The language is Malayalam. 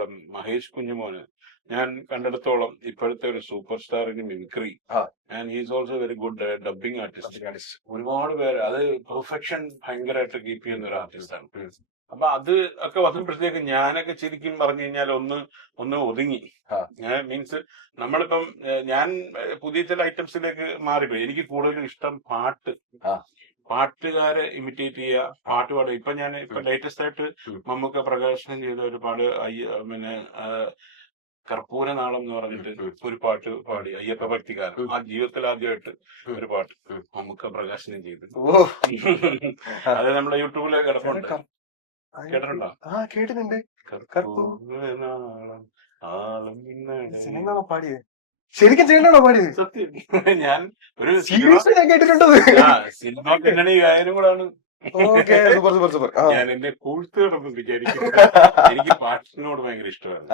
നമ്മുടെ മഹേഷ് കുഞ്ഞുമോന് ഞാൻ കണ്ടിടത്തോളം ഇപ്പോഴത്തെ ഒരു super star in mimicry and he's also very good dubbing artist. ഒരുപാട് പേര് അത് പെർഫെക്ഷൻ ഭയങ്കരമായിട്ട് കീപ്പ് ചെയ്യുന്ന ഒരു ആർട്ടിസ്റ്റാണ്. അപ്പൊ അത് ഒക്കെ വന്നപ്പോഴത്തേക്ക് ഞാനൊക്കെ ശരിക്കും പറഞ്ഞു കഴിഞ്ഞാൽ ഒന്ന് ഒതുങ്ങി. മീൻസ് നമ്മളിപ്പം ഞാൻ പുതിയ ചില ഐറ്റംസിലേക്ക് മാറിപ്പോയി. എനിക്ക് കൂടുതലും ഇഷ്ടം പാട്ടുകാരെ ഇമിറ്റേറ്റ് ചെയ്യുക, പാട്ട് പാടുക. ഇപ്പൊ ഞാൻ ലേറ്റസ്റ്റ് ആയിട്ട് മമ്മൂക്ക പ്രകാശനം ചെയ്ത ഒരുപാട് പിന്നെ കർപ്പൂരനാളം എന്ന് പറഞ്ഞിട്ട് ഒരു പാട്ട് പാടി, അയ്യപ്പ ഭക്തികാരൻ. ആ ജീവിതത്തിൽ ആദ്യമായിട്ട് ഒരു പാട്ട് മമ്മൂക്ക പ്രകാശനം ചെയ്തു. അത് നമ്മുടെ യൂട്യൂബിലെ കിടപ്പുണ്ട്. കേട്ടിട്ടുണ്ടോ? കേട്ടിട്ടുണ്ട്. കർപ്പൂരനാളം ആളം സിനിമ പാടിയത് ശരിക്കും ചെയ്യണോ പാടിയത്? സത്യം. ഞാൻ ഒരു സീരിയസ്ലി ഞാൻ കേട്ടിട്ടുണ്ടത്. സിനിമ പിന്നണി ഗായനും കൂടാണ്. Super super super. ഞാൻ എന്റെ കൂഴ്ത്ത് കിടന്നു വിചാരിക്കും. എനിക്ക് പാട്ടിനോട് ഭയങ്കര ഇഷ്ടമാണ്.